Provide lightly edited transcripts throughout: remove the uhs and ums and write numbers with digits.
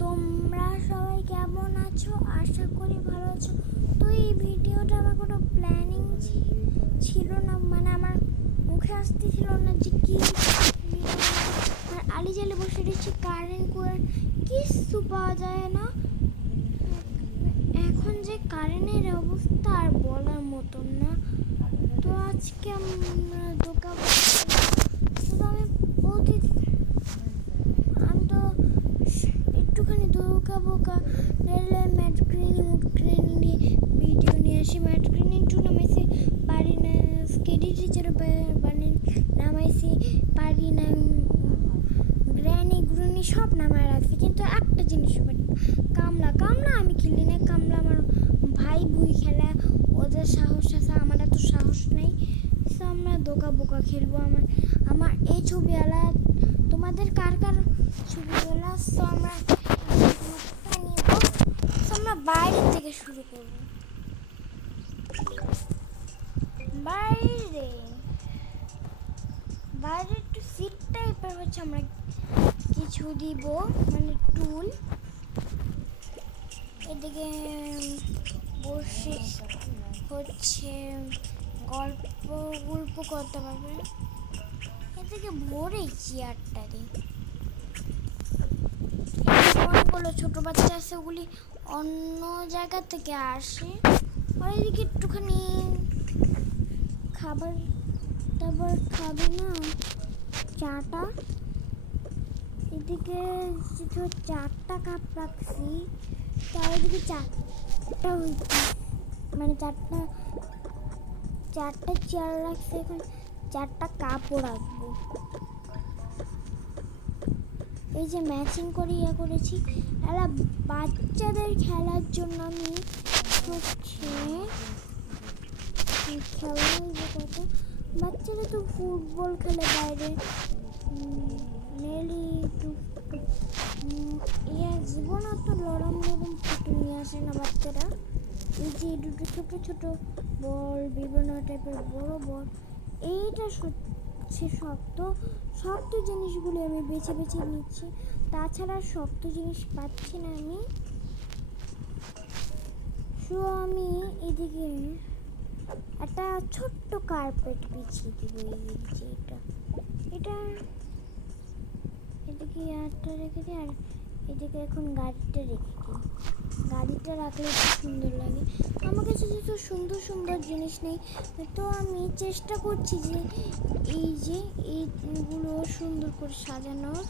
তোমরা সবাই কেমন আছো? আশা করি ভালো আছো। তো এই ভিডিওটা আমার কোনো প্ল্যানিং ছিল না, মানে আমার মুখে আসতেছিল না যে কি আর আলি জালে বসে রয়েছি, কারেন্ট করে কিছু পাওয়া যায় না। এখন যে কারেন্টের অবস্থা আর বলার মতন না। তো আজকে আমরা দোকান আমি আমি তো একটুখানি বোকা রেলে ম্যাট ট্রেনিং ভিডিও নিয়ে আসি। ম্যাট ট্রেনিং টু নামাইছি পারি না, স্কেডি টিচার নামাইছি পারি না, গ্র্যানি সব নামায় রাখছি, কিন্তু একটা জিনিস কামলা আমি খেলি না। কামলা আমার ভাই বুই খেলা, ওদের সাহস আছে, আমার এত সাহস নেই। তো আমরা বোকা খেলবো। আমার এই ছবিওয়ালা, তোমাদের কার ছবিওয়ালা, তো আমরা আমরা বাইরে থেকে শুরু করব। বাইরে একটু সিট টাইপের হচ্ছে, আমরা কিছু দিব, মানে টুল। এদিকে বসে হচ্ছে গল্প করতে পারবে। এদিকে ভরে চেয়ারটা দিই। অনেকগুলো ছোট বাচ্চা আছে, ওগুলি অন্য জায়গা থেকে আসে। আর এদিকে একটুখানি খাবার খাবে না, চাটা। এদিকে 4টা কাপ রাখছি, তার এদিকে 4টা হয়েছে, মানে 4টা চেয়ার রাখছি, এখন 4টা কাপও রাখবো। এই যে ম্যাচিং করে করেছি, এরা বাচ্চাদের খেলার জন্য। আমি হচ্ছে খেলা কত বাচ্চারা তো ফুটবল খেলে বাইরে, নেলি জীবনও তো লরম ফুটে নিয়ে আসে না বাচ্চারা। এই যে দুটো ছোট বল, বিভিন্ন টাইপের বড় বল, এইটা হচ্ছে শক্ত জিনিসগুলি আমি বেছে নিচ্ছি, তাছাড়া শক্ত জিনিস পাচ্ছি না আমি। তো আমি এদিকে একটা ছোট্ট কার্পেট বিছিয়ে দিব। এই যে এটা এদিকে আটটা রেখে দিই, আর এদিকে এখন গাড়িটা রেখে দিই। গাড়িটা রাখলে খুব সুন্দর লাগে। আমার কাছে যেহেতু সুন্দর জিনিস নেই, তো আমি চেষ্টা করছি যে এইগুলো সুন্দর করে সাজানোর।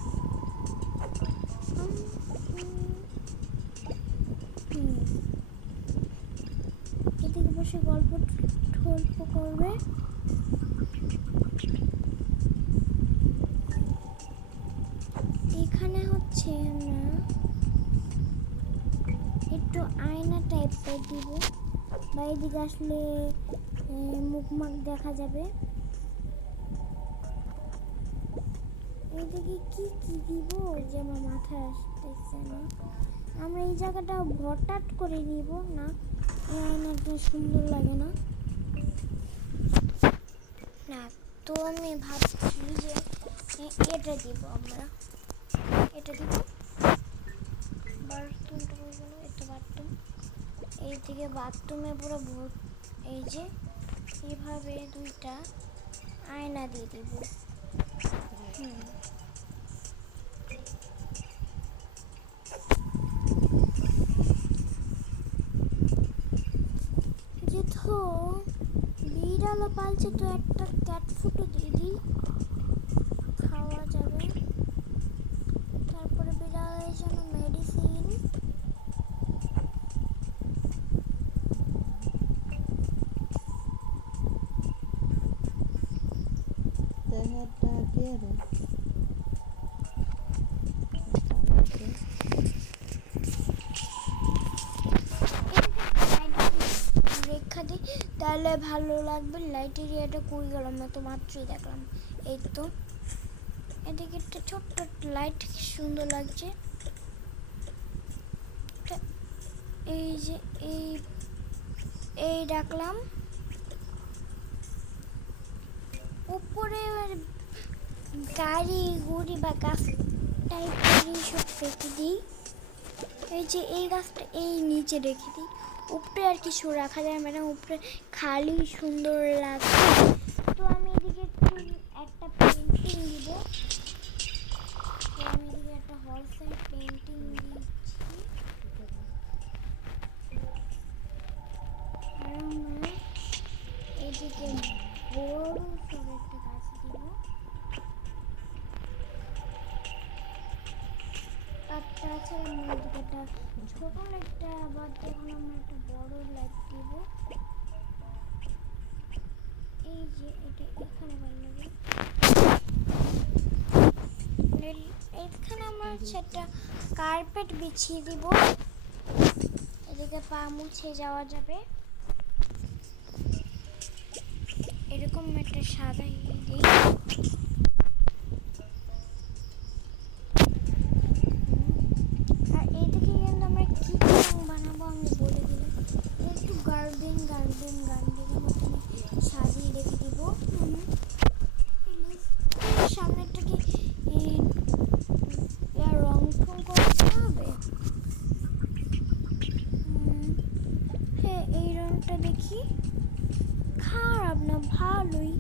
এদিকে বসে গল্প করবে। এখানে হচ্ছে আমরা একটু আয়না টাইপের দিব, বা এদিকে আসলে মুখমাখ দেখা যাবে। এদিকে কি দিব যে আমার মাথায় আসতেছে না। আমরা এই জায়গাটা হঠাৎ করে দিব না, এই আয়নাটা সুন্দর লাগে না। তো আমি ভাবছি যে এটা দিব, আমরা এটা দিব। বাথরুমটা হয়ে গেল, এটা বাথরুম। এইদিকে বাথরুমে পুরো এই যে এইভাবে 2টা আয়না দিয়ে দিব। যেহেতু বিড়ালও পালছে, তো একটা ক্যাট ফুডও দিয়ে দিই, খাওয়া যাবে। তারপরে বিড়ালের জন্য মেডিসিন। রেখা দিই, তাহলে ভালো লাগবে। লাইটের ইয়েটা কই গেলাম, না তো মাত্রই দেখলাম। এই তো এদিকে একটা ছোট্ট লাইট, সুন্দর লাগছে। এই যে এই রাখলাম উপরে। গাড়ি গুড়ি বা গাছ টাইপের সব রেখে দিই। এই যে এই গাছটা এই নিচে রেখে দিই, উপরে আর কিছু রাখা যায় ম্যাডাম, উপরে খালি সুন্দর লাগছে। তো আমি এদিকে একটু একটা পেন্টিং দিব, তো আমি এদিকে একটা হল সাইড পেন্টিং দিচ্ছি। আর আমরা এদিকে বড় সব একটা গাছ দিব, আর তাছাড়া আমি এদিকে একটা ছোট লাইটটা বাদ দিয়ে এখন আমরা একটা বড় লাইট দিব। এই যে এটা এখানে ভালো লাগে, এখানে আমরা হচ্ছে একটা কার্পেট বিছিয়ে দিব, এদিকে পা মুছে যাওয়া যাবে। এরকম একটা সাদা দিই, আর এইদিকে কিন্তু আমরা কি বানাবো আমি বলে দিলাম, একটু গার্ডেনের মতন সাজিয়ে রেখে দিব। সামনেটা কি রং ফং করতে হবে? হ্যাঁ, এই রংটা দেখি খারাপ না, ভালোই।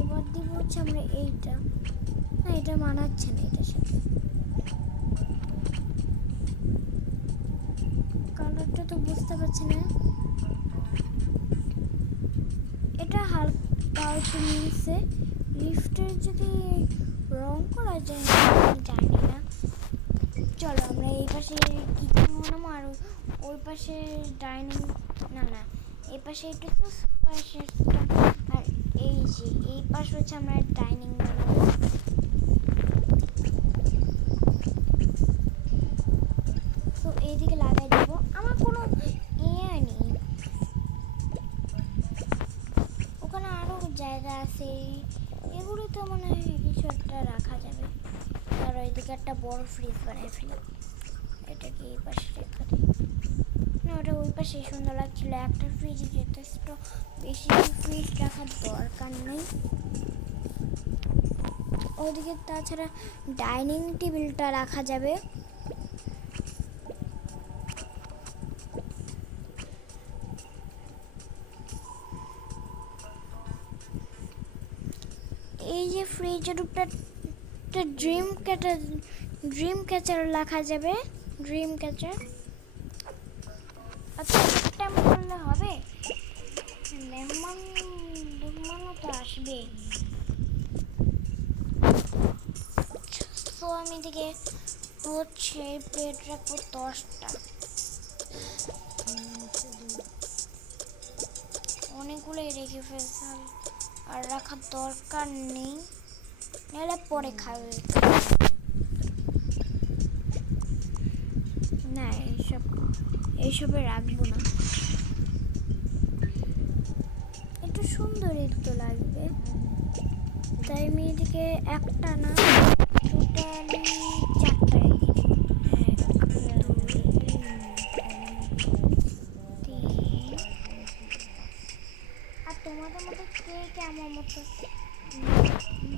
এবার দিব হচ্ছে আমরা এইটা, না এটা মানাচ্ছে না এটার সাথে, কালারটা তো বুঝতে পারছি না। এটা হালকা একটু মিলছে, লিফটের যদি রং করা যায় জানি না। চলো আমরা এই পাশে কিচেন বানাবো, আর ওই পাশে ডাইনিং, না এই পাশে একটু পাশে, আর এই যে এই পাশে হচ্ছে আমরা ডাইনিং বানাবো। তো এইদিকে লাগাই দেবো, আমার কোনো ইয়ে নেই, ওখানে আরও জায়গা আছে, এগুলো তো মনে হয় কিছু একটা রাখা যাবে। আর ওইদিকে একটা বড় ফ্রিজ বানাই ফেলি, এটাকে এই পাশে রেখে দিই, না ওটা ওই পাশে সুন্দর লাগছিল। একটা ফ্রিজে যথেষ্ট বেশি ফ্রিজ রাখার দরকার নেই। ওইদিকে তাছাড়া ডাইনিং টেবিলটা রাখা যাবে। এই যে ফ্রিজের উপরে একটা ড্রিম ক্যাচার রাখা যাবে, ড্রিম ক্যাচার। আচ্ছা করলে হবে, মেহমানও তো আসবে। তো আমি এদিকে হচ্ছে প্লেট রাখবো 10টা, অনেকগুলোই রেখে ফেলতাম, আর রাখার দরকার নেই, নাহলে পরে খাবে না, এইসবে রাখবো না, একটু সুন্দরই তো লাগবে। তাই আমি এদিকে একটা না টোটালি 4টা রেখে দিই, 1 2 3। আর তোমাদের মতো কে আমার মতো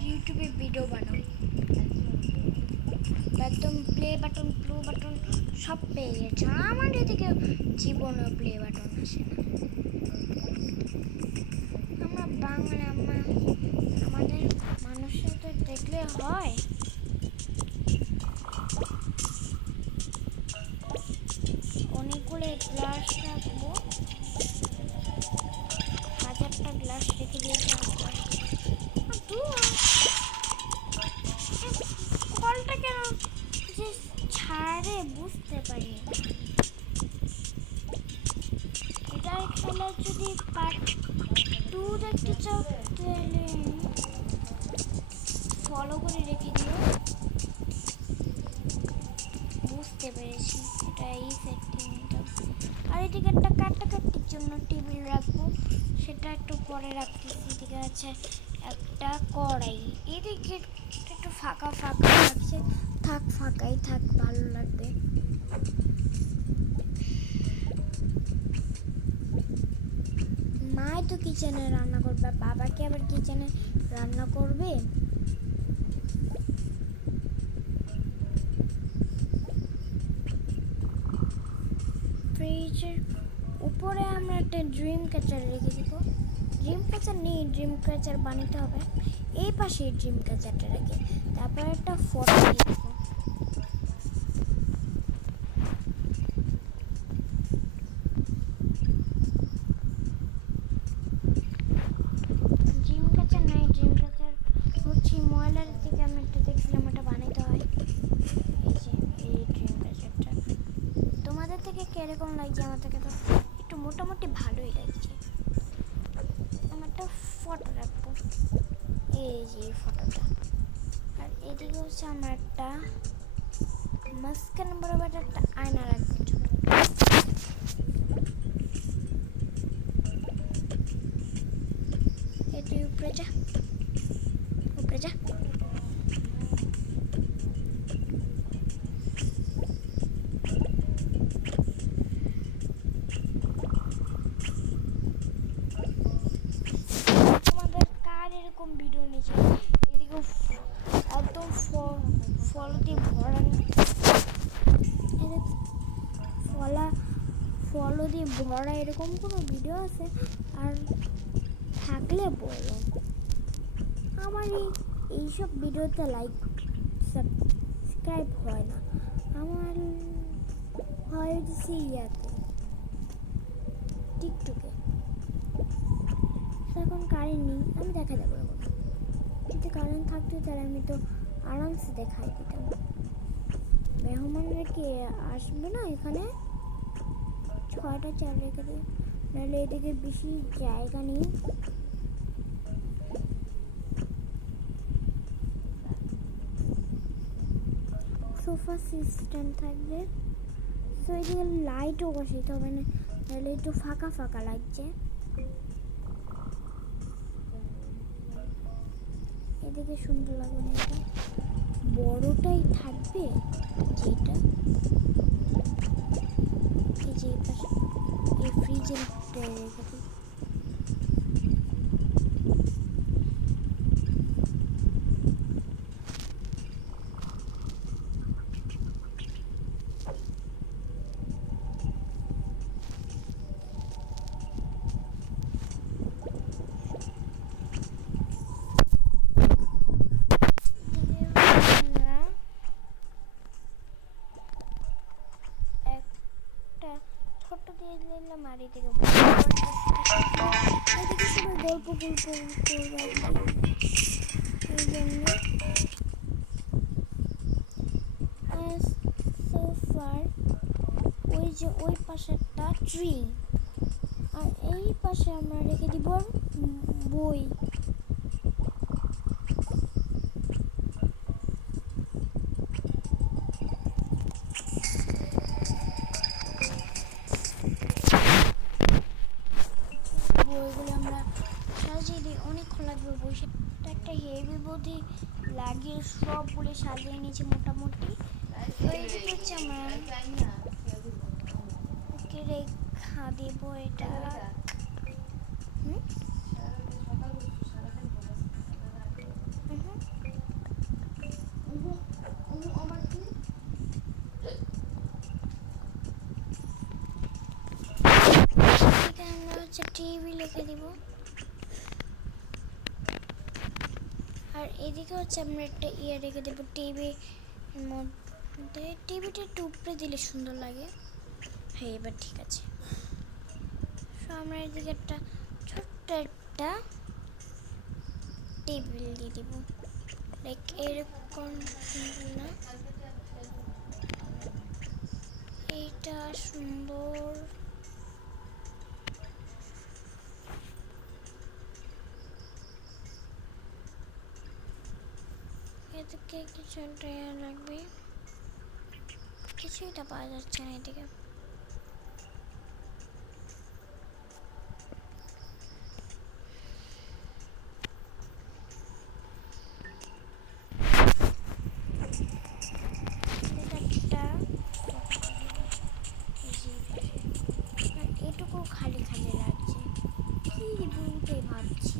ইউটিউবে ভিডিও বানাও, একদম প্লে বাটন সব পেয়ে গেছে, আমার এদিকে জীবনে প্লে বাটন আসে না। আমরা বাংলা আমাদের মানুষের তো দেখলে হয়। অনেকগুলো গ্লাস রাখবো, 1000টা গ্লাস রেখে দিয়েছি। কলটা কেন যে ছাড়ে বুঝতে পারি, এটার খেলা যদি পার্ট 2 দেখতে চাও তাহলে ফলো করে রেখে দিও। বুঝতে পেরেছি, এটা এই সেটিংটা। আর এদিকে একটা কাটাকাটির জন্য টেবিল রাখবো, সেটা একটু পরে রাখতেছি। এদিকে আছে একটা কড়াই, এদিকে একটু ফাঁকা লাগছে, থাক ফাঁকাই থাক, ভালো লাগবে। মাই তো কিচেনে রান্না করবে, বাবাকে আবার কিচেনে রান্না করবে। পাশের উপরে আমরা একটা ড্রিম ক্যাচার রেখে দিব। ড্রিম ক্যাচার নেই, ড্রিম ক্যাচার বানাতে হবে। এই পাশে ড্রিম ক্যাচারটা রেখে তারপর একটা ফটো দিয়ে দিব। ড্রিম ক্যাচার নাই, ড্রিম ক্যাচার হচ্ছে ময়লার থেকে আমি একটা দেখছিলাম, ওটা বানাতে হয়। এই যে এই ড্রিম ক্যাচারটা তোমাদের থেকে কিরকম লাগছে? আমার থেকে তো একটু মোটামুটি ভালোই লাগছে। আমার একটা ফটো রাখবো, এই যে এই ফটোটা। আর এদিকে হচ্ছে আমার একটা মাঝখান বরাবর একটা আয়না রাখবো। এটি উপরে যা, উপরে যা। তোমাদের কার এরকম ভিডিও নিয়েছে? এদিকে একদম ফল দিয়ে ভরা, ফল দিয়ে ভরা এরকম কোনো ভিডিও আছে? আর থাকলে বলো। আমার এইসব ভিডিওতে লাইক সাবস্ক্রাইব হয় না, আমার হয় হচ্ছে ইয়াতে টিকটকে। এখন কারেন্ট নেই, আমি দেখাতে পারবো না। যদি কারেন্ট থাকতো তাহলে আমি তো আরামসে দেখাই দিতাম। মেহমানরা কি আসবে না এখানে? 6টা চাল রেখে দিই, নাহলে এদিকে বেশি জায়গা নেই। সোফা সিস্টেম থাকবে, তো এদিকে লাইটও বসাইতে হবে না, নাহলে একটু ফাঁকা ফাঁকা লাগছে। এদিকে সুন্দর লাগবে না, এটা বড়টাই থাকবে যেটা। এই যে পাশে এই ফ্রিজের রেখে দিই। ছোট্ট দিয়ে দিলাম, আর এদিকে এদিকে সবাই গল্প করবে এই জন্য। সোফার ওই যে ওই পাশেরটা ট্রি, আর এই পাশে আমরা রেখে দিব বই। বইগুলো আমরা সাজিয়ে দিই, অনেকক্ষণ লাগবে বসে। একটা হেভি বুদ্ধি লাগিয়ে সবগুলো সাজিয়ে নিয়েছি মোটামুটি। হচ্ছে আমরা ওকে রেখা দেব এটা। আমরা হচ্ছে টিভি লিখে দিব, আর এদিকে হচ্ছে আমরা একটা ইয়ে রেখে দেবো টিভির মধ্যে। টিভিটা একটু উপরে দিলে সুন্দর লাগে। হ্যাঁ এবার ঠিক আছে। আমরা এদিকে একটা ছোট্ট একটা টেবিল দিয়ে দিব, লাইক এরকম না, এইটা সুন্দর। এদিকে কিছু একটা লাগবে, কিছুইটা পাওয়া যাচ্ছে না এদিকে। এটুকু খালি খালি লাগছে, কি বলতে ভাবছি।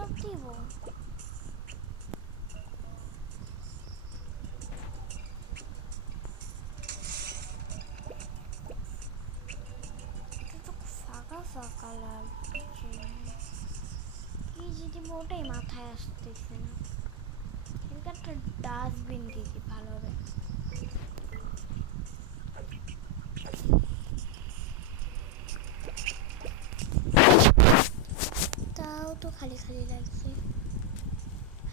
সব দিব। ফাঁকা ফাঁকা লাগছে, কি যদি ওটাই মাথায় আসতেছে না। এদিকে একটা ডাস্টবিন দিয়েছি, ভালো হবে। তাও তো খালি খালি লাগছে।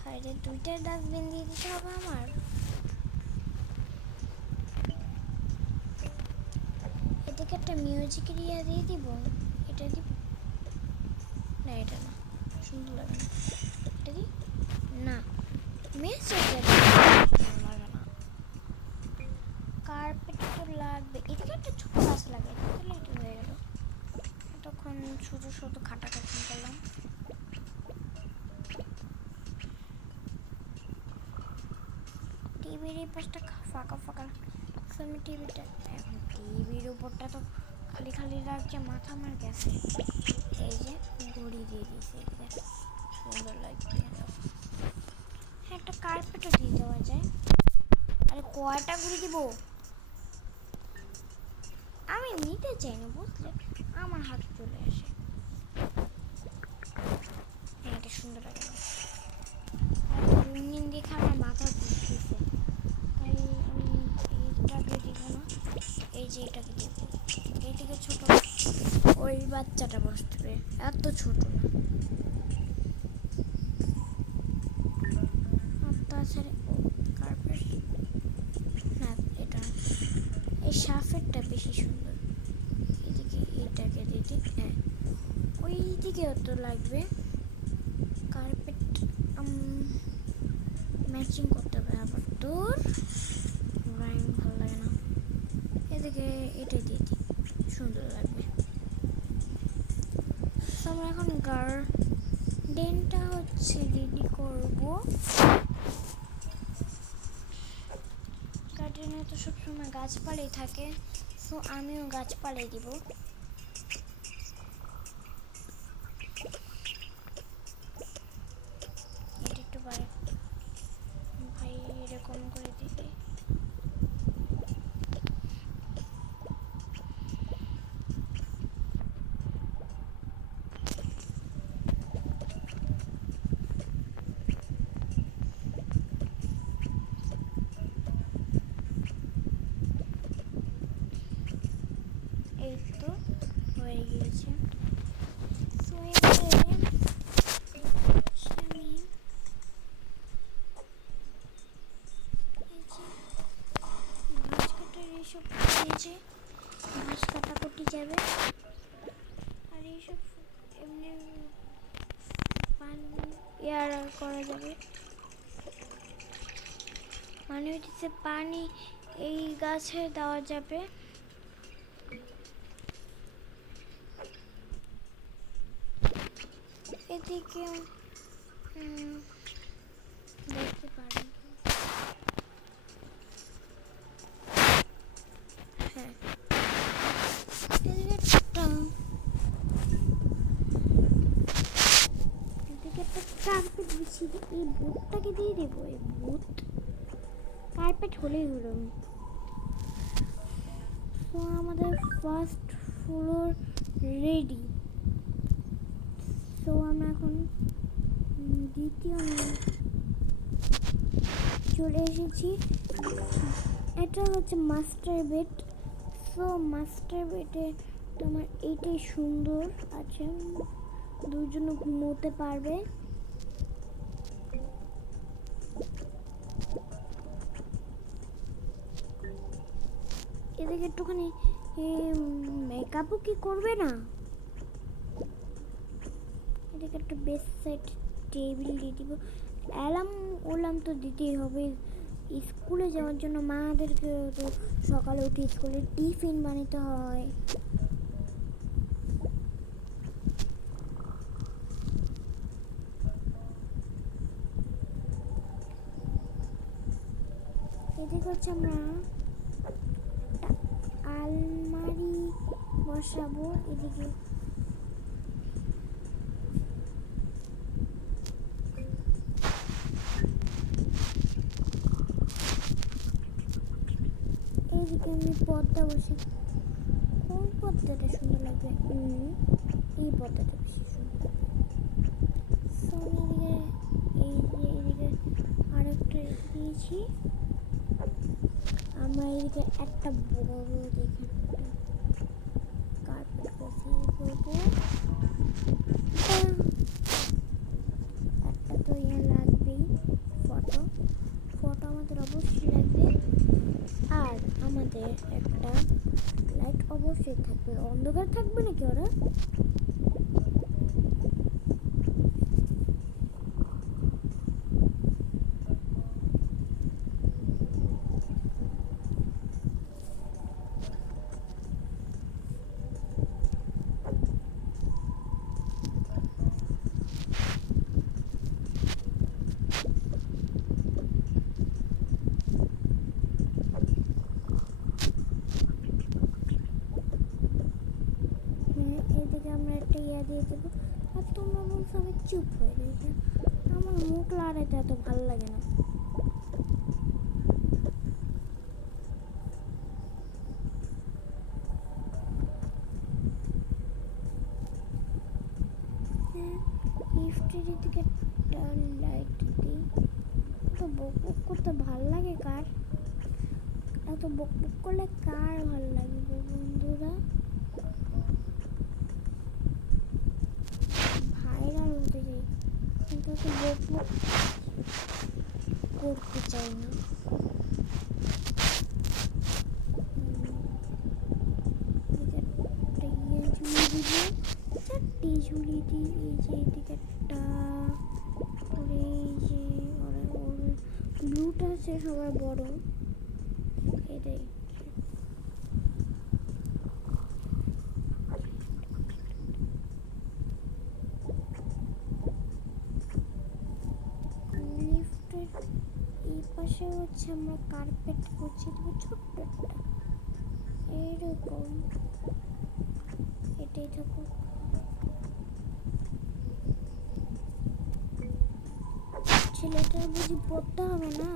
হাইরে, দুইটা ডাস্টবিন দিয়ে দিতে হবে আমার। এদিকে একটা মিউজিক এরিয়া দিয়ে দিব। এটা দিব না, এটা না, সুন্দর লাগে না। এটা দি না, মিউজিক লাগে না। কার্পেট তো লাগবে। এদিকে একটা ছোট গাছ লাগে, তাহলে এটা হয়ে গেল। তখন শুধু শুধু খাটাখাটি করলাম। টিভির এই পাশটা ফাঁকা ফাঁকা, আমি টিভিটা এখন টিভির উপরটা তো খালি খালি লাগছে, মাথা আমার গেছে। এই যে ঘড়ি দিয়ে দিয়েছে, সুন্দর লাগছে। হ্যাঁ, একটা কার্পেটও দিয়ে দেওয়া যায়। আরে কয়টা ঘুড়ি দিব? আমি নিতে চাই না, বুঝলে, আমার হাত চলে আসে। হ্যাঁ, এটা সুন্দর লাগে না। রঙিন দেখে আমার মাথা ঘুরতেছে, তাই আমি এইটাকে দিব না, এই যে এটাকে দিব। এইদিকে ছোট ওই বাচ্চাটা বসবে, এত ছোট না। তাছাড়া কার্পেট না, এটা এই সাফেরটা বেশি সুন্দর। এদিকে এটাকে দিতে, হ্যাঁ ওই দিকে অত লাগবে। কার্পেট ম্যাচিং করতে হবে আবার, তোর রং ভালো লাগে না। এদিকে এটা দিয়ে দিই, সুন্দর লাগবে। আমরা এখন গার্ডেনটা হচ্ছে রেডি করব। গার্ডেনে তো সবসময় গাছপালাই থাকে, তো আমিও গাছপালাই দিব। এটা একটু ভাই এরকম করে দিতে। এই তো হয়ে গিয়েছে। এইসব দিয়েছে, ঘাস কাটাকুটি যাবে। আর এইসব এমনি পানি ইয়ার করা যাবে, মানে হচ্ছে পানি এই গাছে দেওয়া যাবে। এদিকে দেখতে পারেন, হ্যাঁ এদিকে একটা কার্পেট বিছিয়ে দিই। এই বুটটাকে দিয়ে দেবো, এই বুট কার্পেট হলেই হলো। তো আমাদের ফার্স্ট ফ্লোর রেডি। তো আমরা এখন দ্বিতীয় চলে এসেছি। এটা হচ্ছে মাস্টার বেড। তো মাস্টার বেডে তোমার এইটাই সুন্দর আছে, দুজনে ঘুমোতে পারবে। এদিকে একটুখানি মেকআপও কি করবে না। এদিকে একটা বেস্ট সাইড টেবিল দিয়ে দিব। অ্যালার্ম তো দিতেই হবে, স্কুলে যাওয়ার জন্য মাদেরকে তো সকালে উঠে স্কুলে টিফিন বানাতে হয়। এদিকে হচ্ছে আমরা আলমারি বসাবো। এদিকে এদিকে আমি পর্দা বসে, কোন পর্দাটা সুন্দর লাগবে? এই পর্দাটা বেশি সুন্দর। সো আমি এদিকে আরেকটা দিয়েছি। আমরা এদিকে একটা বড় দেখে কার্পেট বসিয়ে করবো। একটা তো ইয়ে লাগবেই, ফটো আমাদের অবশ্যই লাগবে। আর আমাদের একটা লাইট অবশ্যই থাকবে, অন্ধকার থাকবে নাকি ওরা? এদিকে আমরা একটা ইয়া দিয়ে দেবো। আর তোমরা বলছো আমি চুপ হয়ে গেছি, আমার মুখ লাড়াইতে এত ভালো লাগে না। লিফটের দিকে একটা লাইট দিই। এত বক বক করতে ভাল লাগে কার? এত বক বক করলে কার ভালো লাগবে বন্ধুরা? ভাইরাল হতে চাই কিন্তু এত বক বক করতে চাই না। চারটি ঝুলি দিই। এই যে এদিকে একটা, এই যে ওর ব্লুটা আছে সবার বড়, এটাই। লিফটের এই পাশে হচ্ছে আমরা কার্পেট করছি দেবো ছোট্ট একটা, এইরকম। এটাই থাকুক। ছেলেটার বুঝি পড়তে হবে না?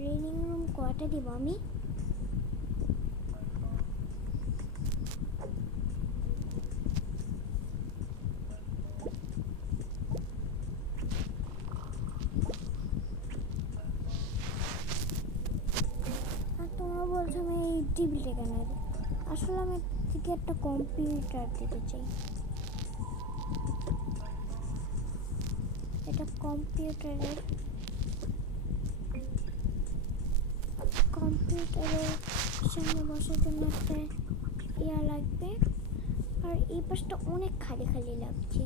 রেনিং রুম কয়টা দিব আমি? আর তোমরা বলছো আমি এই টেবিলটা কেন? আসলে আমি থেকে একটা কম্পিউটার দিতে চাই। এটা কম্পিউটারের সামনে বসার জন্য একটা ইয়া লাগবে। আর এই পাশটা অনেক খালি খালি লাগছে,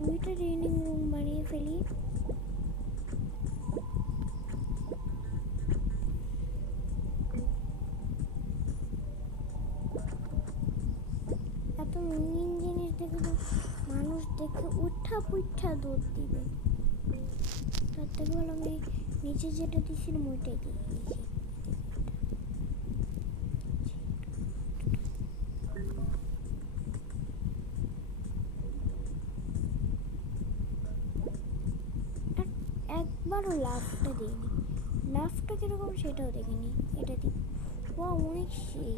দুইটা রেনিং রুম বানিয়ে ফেলি। এত রঙিন জিনিস দেখে তো মানুষ দেখে উঠা পুঠা দৌড় দিবে। তার থেকে ভালো আমি নিচে যেটা দিচ্ছিলাম ওইটাই দিয়ে দিয়েছি। একবারও লাভটা দিইনি, লাভটা কিরকম সেটাও দেখিনি। এটা দিই, ও অনেক সেই।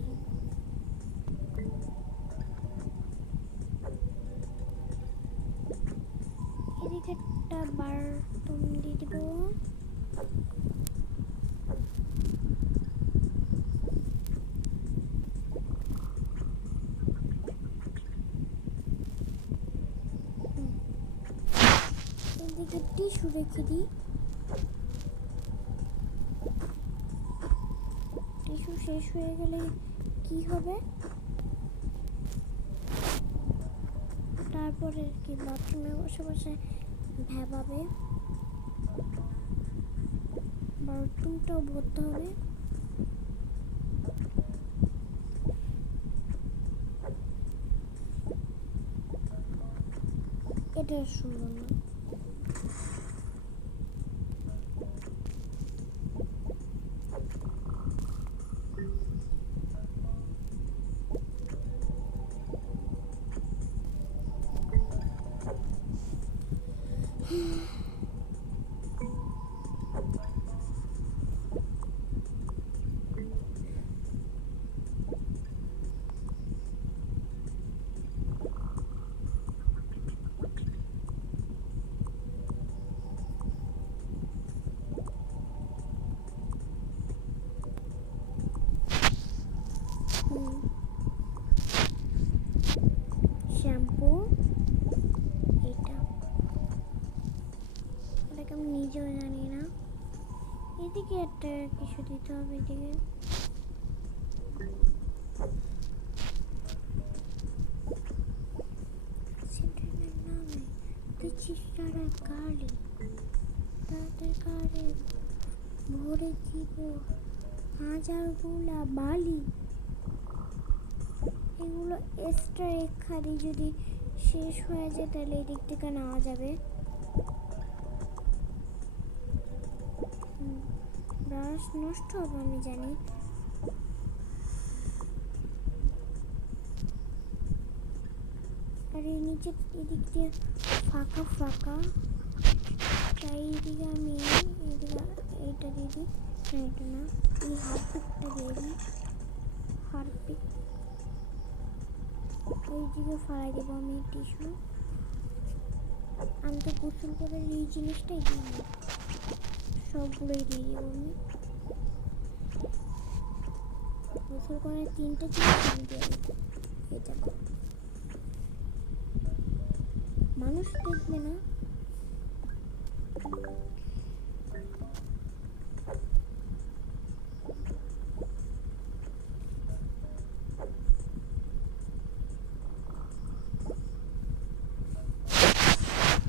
এদিকে একটা বারটন দিয়ে দিব। এদিকে টিস্যু রেখে দিই। টিস্যু শেষ হয়ে গেলে কি হবে? তারপরে কি বাথরুমে বসে বসে ভেবাবে, বাথরুমটাও ভরতে হবে। এটা সুন্দর না। শ্যাম্পু, এটাকে আমি নিজেও জানি না। এদিকে একটা কিছু দিতে হবে, এদিকে সেন্টারের নামে দিচ্ছি সারা গাড়ি, তাদের গাড়ি ভরে দিব হাজারগুলা বালি। এগুলো এক্সট্রা এখানে যদি শেষ হয়ে যায় তাহলে এদিক থেকে নেওয়া যাবে। ব্রাশ নষ্ট হবে আমি জানি। আর এই নিচে এদিক দিয়ে ফাঁকা ফাঁকা, তাই এইদিকে আমি এইদিকে এইটা দিয়ে দিই। না এটা না, এই হারপিকটা দিয়ে দিই। হারপিক এইদিকে ফালাই দেবো আমি টিস্যু। আমি তো গোসল করে এই জিনিসটাই দিই, সবগুলোই দিয়ে দেবো আমি। গোসল করে 3টে জিনিস আমি দিয়ে দেবো। এটা মানুষ দেখবে না।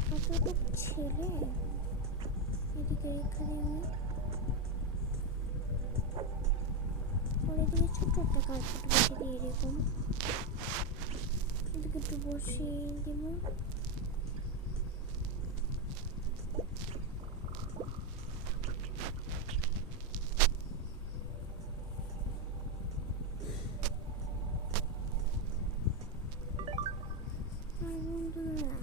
কতটুকু ছেলে এদিকে এখানে আমি পরে দিকে ছোট্ট একটা কার্পেট বসে দিয়ে এরকম এদিকে একটু বসিয়ে দেবো। আর বন্ধুরা,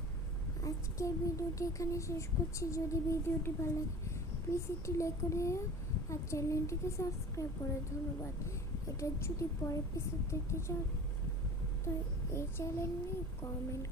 আজকের ভিডিওটি এখানে শেষ করছি। যদি ভিডিওটি ভালো লাগে প্লিজ একটি লাইক করে আর চ্যানেলটিকে সাবস্ক্রাইব করে ধন্যবাদ। এটা যদি পরের এপিসোড দেখতে চাও তাই এই চ্যানেলে কমেন্ট